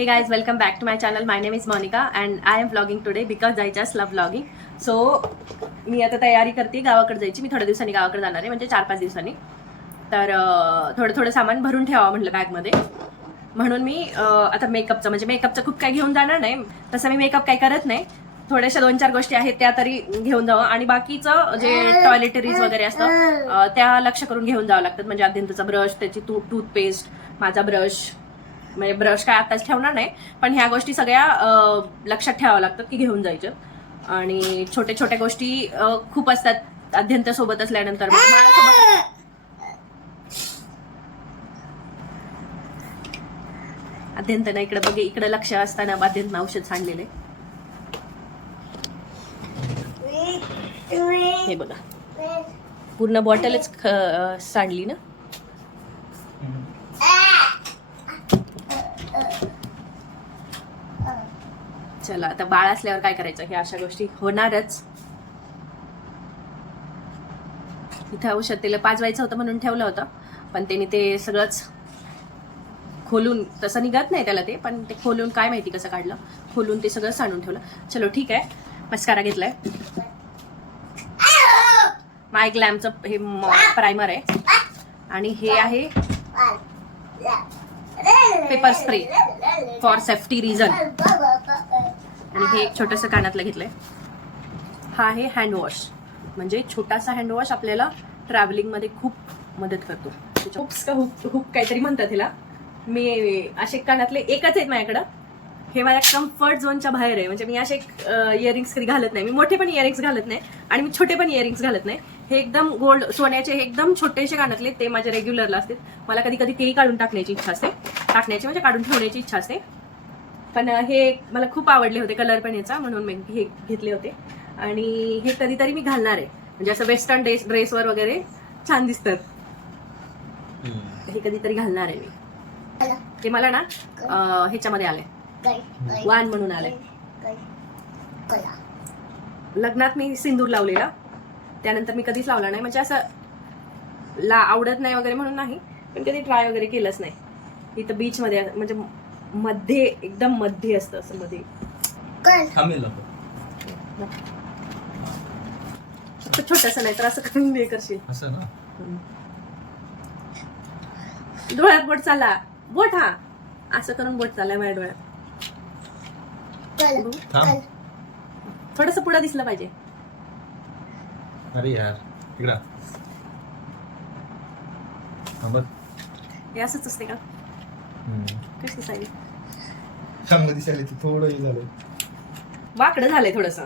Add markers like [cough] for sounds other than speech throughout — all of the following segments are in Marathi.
Hey guys welcome back to my channel my name is Monica and I am vlogging today because I just love vlogging. So मी आता तयारी करते गावाकडे जायची. मी थोड्या दिवसांनी गावाकडे जाणार आहे म्हणजे चार पाच दिवसांनी. तर थोडं थोडं सामान भरून ठेवावं म्हटलं बॅगमध्ये. म्हणून मी आता मेकअपचं म्हणजे मेकअपचं खूप काही घेऊन जाणार नाही. तसं मी मेकअप काही करत नाही. थोड्याशा दोन चार गोष्टी आहेत त्या तरी घेऊन जावं. आणि बाकीचं जे टॉयलेटरीज वगैरे असतं त्या लक्ष करून घेऊन जावं लागतात. म्हणजे अद्यंतचा ब्रश त्याची टूथपेस्ट माझा ब्रश म्हणजे ब्रश काय आताच ठेवणार नाही पण ह्या गोष्टी सगळ्या लक्षात ठेवावं लागतात की घेऊन जायच्या आणि छोट्या छोट्या गोष्टी खूप असतात अध्यंत सोबत असल्यानंतर. अध्यंतना अध्यंत इकडे बघे इकडे लक्ष असताना अध्यंत औषध सांडलेले हे बघा. पूर्ण बॉटलच सांडली ना? चला आता बाळ असल्यावर काय करायचं? ह्या अशा गोष्टी होणारच. इथं औषध त्याला पाजवायचं होतं म्हणून ठेवलं होतं. पण त्यांनी ते सगळंच खोलून तसं निघत नाही त्याला ते पण ते खोलून काय माहिती कसं काढलं? खोलून ते सगळं सांडून ठेवलं. चलो ठीक आहे. मस्कारा घेतलाय. माय ग्लॅमचं हे प्रायमर आहे. आणि हे आहे pepper spray for safety reason आणि हे एक छोटंसं कानातलं घेतलंय. हा आहे हँडवॉश म्हणजे छोटासा हँडवॉश आपल्याला ट्रॅव्हलिंगमध्ये खूप मदत करतो. हुक्स का हुक हुक काहीतरी म्हणतात हिला मी असे कानातले एकच आहेत माझ्याकडं. हे माझ्या कम्फर्ट झोनच्या बाहेर आहे. म्हणजे मी असे इयरिंग्स कधी घालत नाही. मी मोठे पण इयरिंग्स घालत नाही आणि मी छोटे पण इयरिंग्स घालत नाही. हे एकदम गोल्ड सोन्याचे हे एकदम छोटेसे कानातले ते माझ्या रेग्युलरला असते मला कधी कधी तेही काढून टाकण्याची इच्छा असते. टाकण्याची म्हणजे काढून ठेवण्याची इच्छा असते. पण हे मला खूप आवडले होते कलर पण याचा म्हणून मी हे घेतले होते. आणि हे कधीतरी मी घालणार आहे. म्हणजे असं वेस्टर्न ड्रेस ड्रेसवर वगैरे छान दिसतात. हे कधीतरी घालणार आहे मी. ते मला ना ह्याच्यामध्ये आलंय. वान म्हणून आलंय. लग्नात मी सिंदूर लावलेला. त्यानंतर मी कधीच लावला नाही. म्हणजे असं ला आवडत नाही वगैरे म्हणून नाही. पण कधी ट्राय वगैरे केलंच नाही. इथं बीचमध्ये म्हणजे मध्ये एकदम मध्ये असतं असं मध्ये. थांबेल फक्त छोटंसं नाही तर असं करून हे करशील. असं ना? डोळ्यात बोट चालला बोट हा. असं करून बोट चाललाय माझ्या डोळ्यात. थांब. थोडस पुढं दिसलं पाहिजे. अरे यार इकडा. थांबत हे असंच असते का? कशी दिसायली चांगलं दिसायला ते थोडं हे झालं वाकडं झालंय थोडस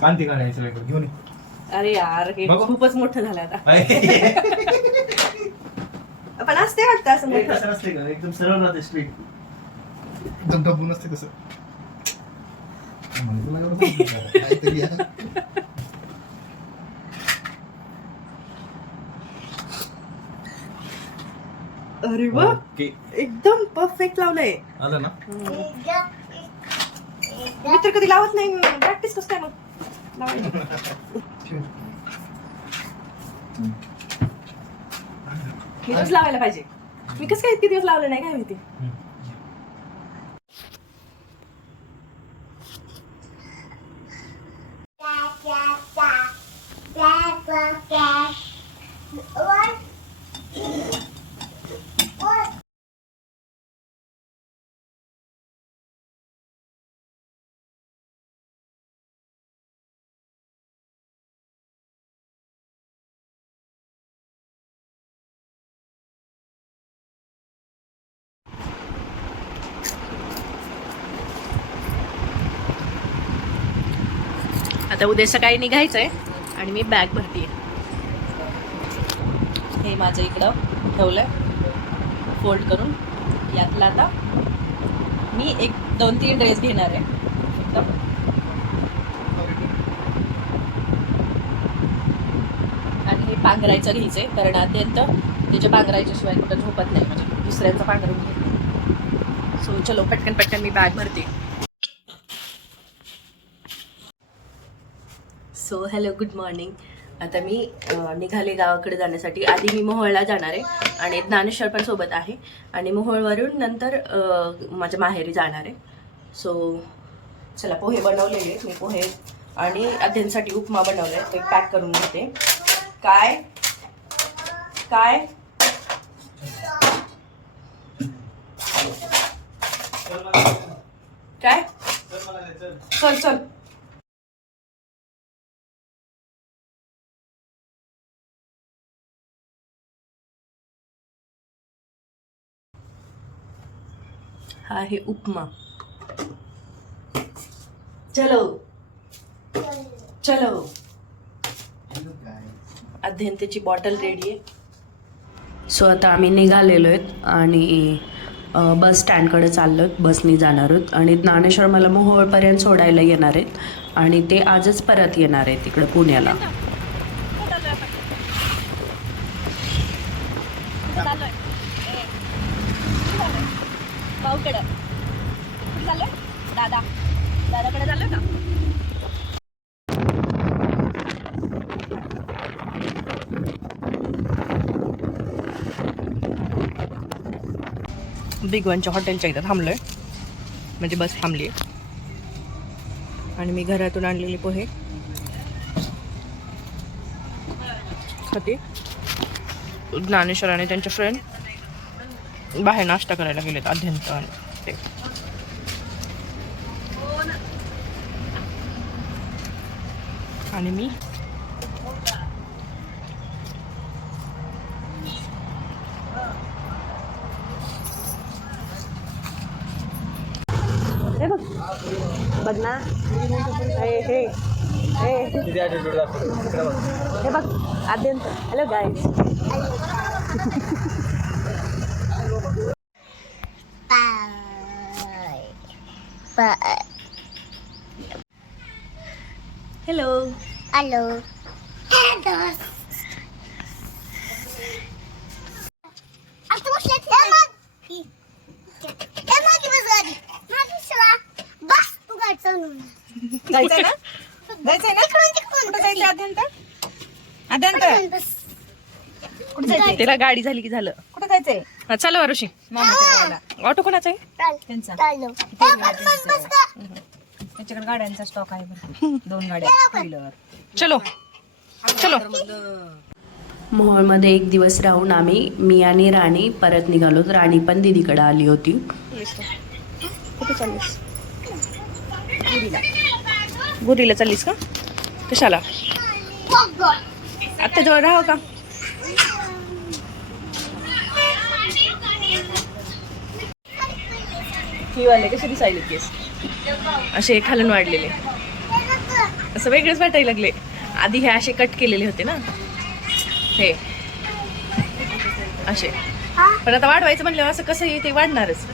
कांती काढायचं घेऊन ये. अरे यार हे बघू. खूपच मोठं झालं आता [laughs] पण असते वाटतं असं हे मोठं कसं नसते का एकदम सरळ राहते स्ट्रीट एकदम डबून असते कसं म्हणजे तुला एवढं समजतं का? काहीतरी आहे. अरे वा ओके एकदम परफेक्ट लावलंय. आलं ना? मी तर कधी लावत नाही प्रॅक्टिस कसं काय मग. मी रोज लावायला पाहिजे. मी कसं काय इतके दिवस लावले नाही काय माहिती? आता उद्या सकाळी निघायचंय आणि मी बॅग भरती हे माझं इकडं ठेवलंय. फोल्ड करून. यातला आता मी एक दोन तीन ड्रेस घेणार आहे. आणि हे पांघरायचं घ्यायचंय. कारण अत्यंत त्याच्या पांघरायच्याशिवाय कुठं झोपत नाही. म्हणजे दुसऱ्यांचं पांघरून घेत सो चलो पटकन पटकन मी बॅग भरते सो हॅलो गुड मॉर्निंग. आता मी निघाले गावाकडे जाण्यासाठी. आधी मी मोहोळला जाणार आहे आणि ज्ञानेश्वर पण सोबत आहे. आणि मोहोळवरून नंतर माझ्या माहेरी जाणार आहे. सो चला पोहे बनवलेले आहेत. मी पोहे. आणि अध्ययनसाठी उपमा बनवलाय तो पॅक करून घेते. काय? काय? काय? चल चल. हा आहे उपमा. चलो. चलो. अध्ययन त्याची बॉटल रेडी आहे. सो आता आम्ही निघालेलो आहेत आणि बस स्टँडकडे चाललो आहेत. बसनी जाणार आहोत. आणि ज्ञानेश्वर मला मोहोळपर्यंत सोडायला येणार आहेत. आणि ते आजच परत येणार आहेत तिकडं पुण्याला दादा दादाकडे चाललं का बिग वनच्या हॉटेलच्या इथं थांबलो आहे म्हणजे बस थांबली आहे. आणि मी घरातून आणलेले पोहे. खाते. ज्ञानेश्वर आणि त्यांचे फ्रेंड बाहेर नाश्ता करायला गेलेत अध्यंत आणि ते. आणि मी बघ ना हे हे हे हे बघ Adyant hello guy hello Hello. Hello. आता बसले ते मग ते मग बस गाडी माझी सवा बस तू गाडी चालवून जायचंय ना? जायचंय ना? इकडून तिकडून कुठं जायचं अध्यंत अध्यंत इकडून बस. कुठं जायचंय? त्याला गाडी झाली की झालं. कुठं जायचंय? हा, चला वरुषी मामाच्या गावाला. ऑटो कोणाचा आहे? त्यांचा. त्याच्याकडे गाड्यांचा स्टॉक आहे भरपूर दोन गाड्या. टू व्हीलर चलो. चलो. मोहोळमध्ये एक दिवस राहून आम्ही मी आणि राणी परत निघालो. राणी पण दिदीकडे आली होती. कुठे चाललीस? गुरीला चाललीस का? कशाला? आत्ता जवळ राहा का वाले कसे दिसायले केस? असे खालून वाढलेले. असं वेगळेच वाटायला लागले. आधी हे असे कट केलेले होते ना? हे. असे. पण आता वाढवायचं म्हणल्यावर असं कसं ते वाढणारच.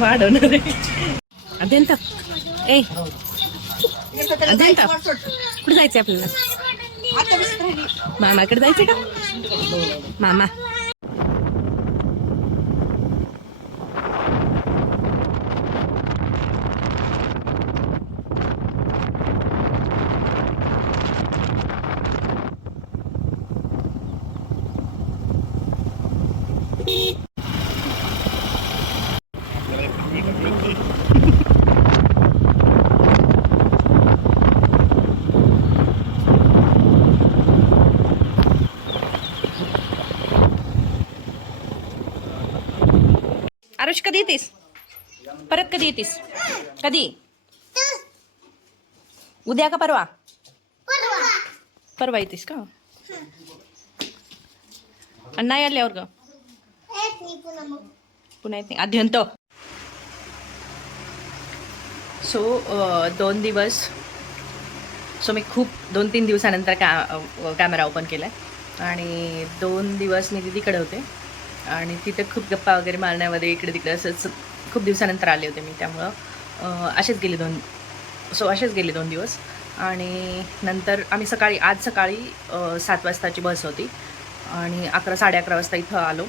वाढवणार आहे. अध्यंत ए. अध्यंत कुठे जायचंय आपल्याला? मामाकडे जायचंय का? मामा. आरुष कधी येतेस? परत कधी येतेस? कधी? उद्या का परवा? परवा येतेस का? नाही आल्यावर ग पुन्हा येत नाही. अध्यंत. सो दोन दिवस. सो मी खूप दोन तीन दिवसानंतर का कॅमेरा ओपन केला आहे आणि दोन दिवस मी दिदीकडे होते. आणि तिथे खूप गप्पा वगैरे मारण्यामध्ये इकडे तिकडे असंच खूप दिवसानंतर आले होते मी त्यामुळं. असेच गेले दोन सो असेच गेले दोन दिवस. आणि नंतर आम्ही सकाळी आज सकाळी सात वाजताची बस होती. आणि अकरा साडे अकरा वाजता इथं आलो.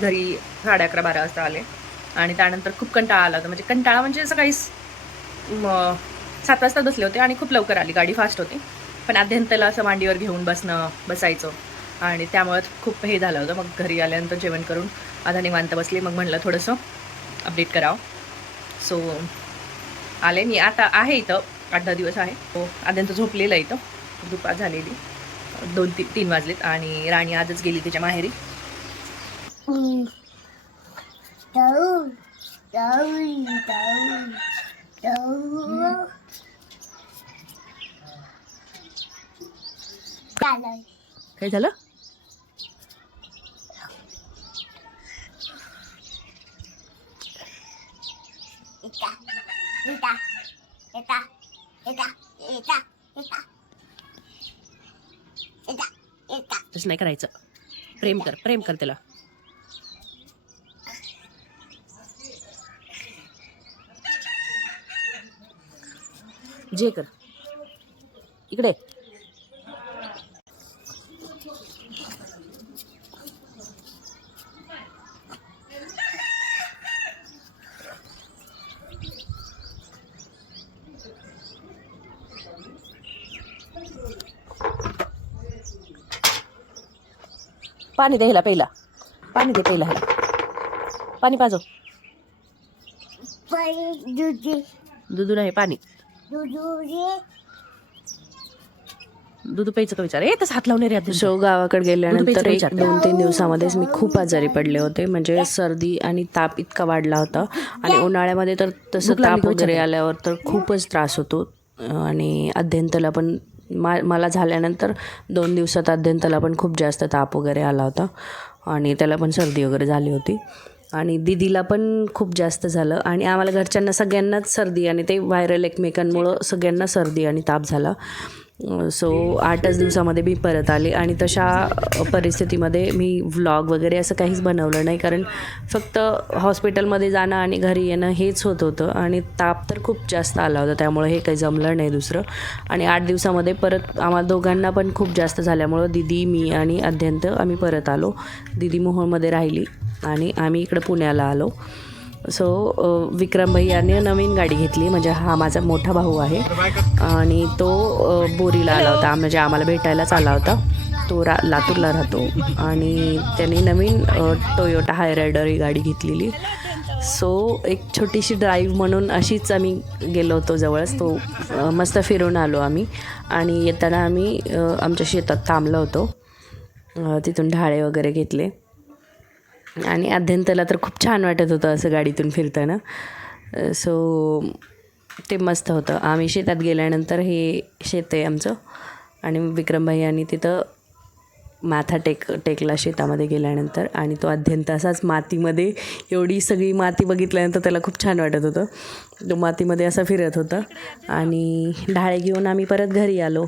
घरी साडे अकरा बारा वाजता आले. आणि त्यानंतर खूप कंटाळा आला होता. म्हणजे कंटाळा म्हणजे सकाळी सात वाजता बसले होते आणि खूप लवकर आली. गाडी फास्ट होती. पण अध्यंतला असं मांडीवर घेऊन बसणं बसायचं. आणि त्यामुळे खूप हे झालं होतं. मग घरी आल्यानंतर जेवण करून आता निवांत बसली. मग म्हणलं थोडंसं अपडेट करावं. सो आले. मी आता आहे इथं. आठ दहा दिवस आहे. तो आद्यांत झोपलेलं आहे इथं. दुपार झालेली. दोन ती तीन वाजलेत. आणि राणी आजच गेली तिच्या माहेरी. काय झालं? इटा इटा इटा इटा इटा इटा इटा तसं नाही करायचं प्रेम कर प्रेम कर त्याला जे कर इकडे पाणी दे ह्याला पहिला. पाणी दे पहिला ह्याला. पाणी पण दुधी. दुधू नाही पाणी. दुधी. दूध प्यायचं का विचार? तसं हात लावणे रे सो गावाकडे गेल्यानंतर एक दोन तीन दिवसामध्येच मी खूप आजारी पडले होते. म्हणजे सर्दी आणि ताप इतका वाढला होता. आणि उन्हाळ्यामध्ये तर तसं ताप वगैरे? आल्यावर तर खूपच त्रास होतो. आणि अध्यंतला पण मा मला झाल्यानंतर दोन दिवसात अध्यंतला पण खूप जास्त ताप वगैरे आला होता. आणि त्याला पण सर्दी वगैरे झाली होती. आणि दिदीला पण खूप जास्त झालं. आणि आम्हाला घरच्यांना सगळ्यांनाच सर्दी आणि ते व्हायरल एकमेकांमुळं सगळ्यांना सर्दी आणि ताप झाला. सो आठच दिवसामध्ये मी परत आले आणि तशा परिस्थितीमध्ये मी व्लॉग वगैरे असं काहीच बनवलं नाही. कारण फक्त हॉस्पिटलमध्ये जाणं आणि घरी येणं हेच होत होतं आणि ताप तर खूप जास्त आला होता. त्यामुळे हे काही जमलं नाही दुसरं. आणि आठ दिवसामध्ये परत आम्हाला दोघांना पण खूप जास्त झाल्यामुळं दिदी मी आणि अध्यंत आम्ही परत आलो. दिदी मोहोळमध्ये राहिली आणि आम्ही इकडं पुण्याला आलो. सो विक्रम भैयाने नवीन गाडी घेतली. म्हणजे हा माझा मोठा भाऊ आहे. आणि तो बोरीला आला होता. म्हणजे आम्हाला भेटायलाच आला होता. तो रा लातूरला राहतो. आणि त्याने नवीन टोयोटा हाय रायडर ही गाडी घेतलेली. सो एक छोटीशी ड्राईव्ह म्हणून अशीच आम्ही गेलो होतो जवळच. तो मस्त फिरून आलो आम्ही. आणि येताना आम्ही आमच्या शेतात थांबलो होतो. तिथून ढाळे वगैरे घेतले. आणि अध्यंतला तर खूप छान वाटत होतं असं गाडीतून फिरताना. सो ते मस्त होतं. आम्ही शेतात गेल्यानंतर हे शेत आहे आमचं. आणि विक्रमभाई यांनी तिथं माथा टेक टेकला शेतामध्ये गेल्यानंतर. आणि तो अध्यंत असाच मातीमध्ये एवढी सगळी माती बघितल्यानंतर त्याला खूप छान वाटत होतं. तो मातीमध्ये असा फिरत होता. आणि ढाळे घेऊन आम्ही परत घरी आलो.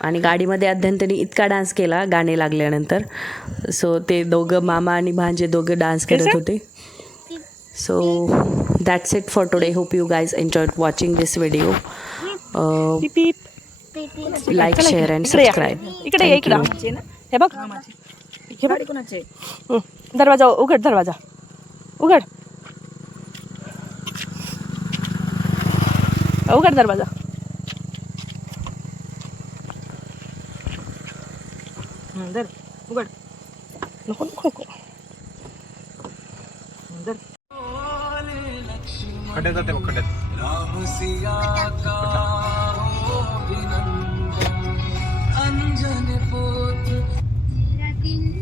आणि गाडीमध्ये अध्यंतनी इतका डान्स केला गाणे लागल्यानंतर. सो ते दोघं मामा आणि भांजे दोघं डान्स करत होते. So that's it for today hope you guys enjoy watching this video like share and subscribe इकडे हे बघ. हे बघ. दरवाजा उघड दरवाजा. उघड. उघड दरवाजा. धर उघड. नको नको नको. धर. खड्ड्यात जाते बघ खड्ड्यात. रात्री